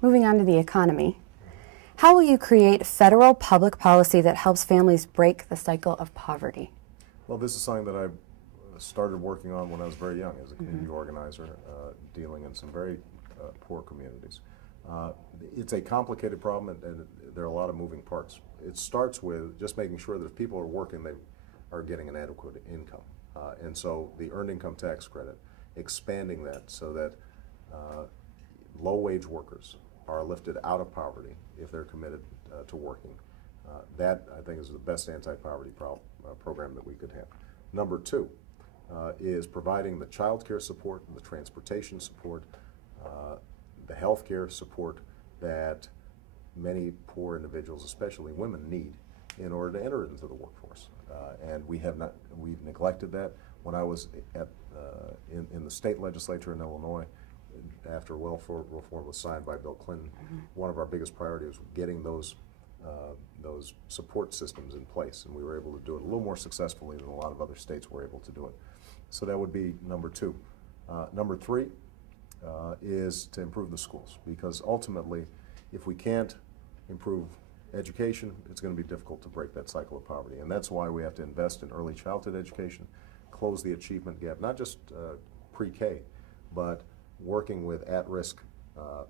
Moving on to the economy, how will you create federal public policy that helps families break the cycle of poverty? Well, this is something that I started working on when I was very young as a community organizer, dealing in some very poor communities. It's a complicated problem, and there are a lot of moving parts. It starts with just making sure that if people are working, they are getting an adequate income. And so the earned income tax credit, expanding that so that low-wage workers are lifted out of poverty if they're committed to working. That, I think, is the best anti-poverty program that we could have. Number two is providing the child care support, the transportation support, the health care support that many poor individuals, especially women, need in order to enter into the workforce. And we've neglected that. When I was in the state legislature in Illinois, after welfare reform was signed by Bill Clinton, one of our biggest priorities was getting those support systems in place, and we were able to do it a little more successfully than a lot of other states were able to do it. So that would be number two. Number three is to improve the schools, because ultimately, if we can't improve education, it's going to be difficult to break that cycle of poverty. And that's why we have to invest in early childhood education, close the achievement gap, not just pre-K, but working with at-risk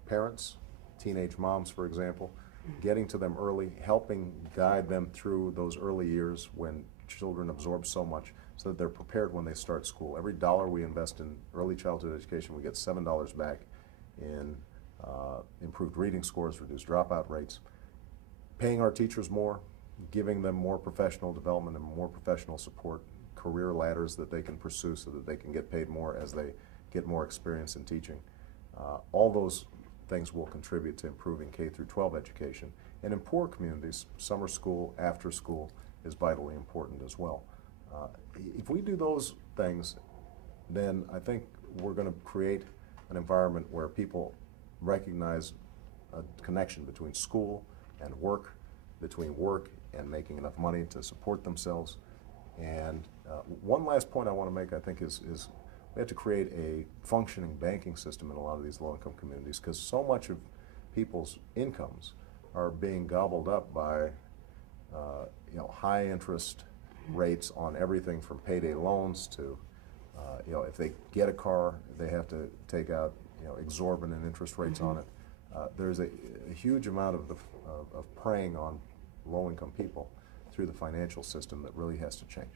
parents, teenage moms, for example, getting to them early, helping guide them through those early years when children absorb so much so that they're prepared when they start school. Every dollar we invest in early childhood education, we get $7 back in improved reading scores, reduced dropout rates. Paying our teachers more, giving them more professional development and more professional support, career ladders that they can pursue so that they can get paid more as they get more experience in teaching. All those things will contribute to improving K through 12 education. And in poor communities, summer school, after school is vitally important as well. If we do those things, then I think we're going to create an environment where people recognize a connection between school and work, between work and making enough money to support themselves. And one last point I want to make, I think, is we have to create a functioning banking system in a lot of these low-income communities, because so much of people's incomes are being gobbled up by high interest rates on everything from payday loans to if they get a car, they have to take out exorbitant interest rates on it. There's a huge amount of preying on low-income people through the financial system that really has to change.